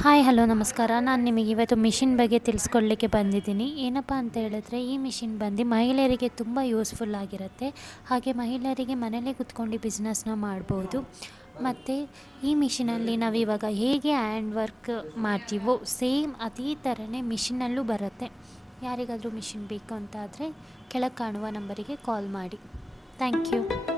Hi hello ನಮಸ್ಕಾರ. ನಾನು ನಿಮಗೆ ಇವತ್ತು ಮಿಷಿನ್ ಬಗ್ಗೆ ತಿಳಿಸ್ಕೊಡ್ಲಿಕ್ಕೆ ಬಂದಿದ್ದೀನಿ. ಏನಪ್ಪ ಅಂತ ಹೇಳಿದ್ರೆ, ಈ ಮಿಷಿನ್ ಬಂದು ಮಹಿಳೆಯರಿಗೆ ತುಂಬ ಯೂಸ್ಫುಲ್ ಆಗಿರುತ್ತೆ. ಹಾಗೆ ಮಹಿಳೆಯರಿಗೆ ಮನೆಯಲ್ಲೇ ಕೂತ್ಕೊಂಡು ಬಿಸ್ನೆಸ್ನ ಮಾಡ್ಬೋದು. ಮತ್ತು ಈ ಮಿಷಿನಲ್ಲಿ ನಾವಿವಾಗ ಹೇಗೆ ಹ್ಯಾಂಡ್ ವರ್ಕ್ ಮಾಡ್ತೀವೋ ಸೇಮ್ ಅದೇ ಥರನೇ ಮಿಷಿನಲ್ಲೂ ಬರುತ್ತೆ. ಯಾರಿಗಾದರೂ ಮಿಷಿನ್ ಬೇಕು ಅಂತ ಆದರೆ ಕೆಳಗೆ ಕಾಣುವ ನಂಬರಿಗೆ ಕಾಲ್ ಮಾಡಿ. Thank you.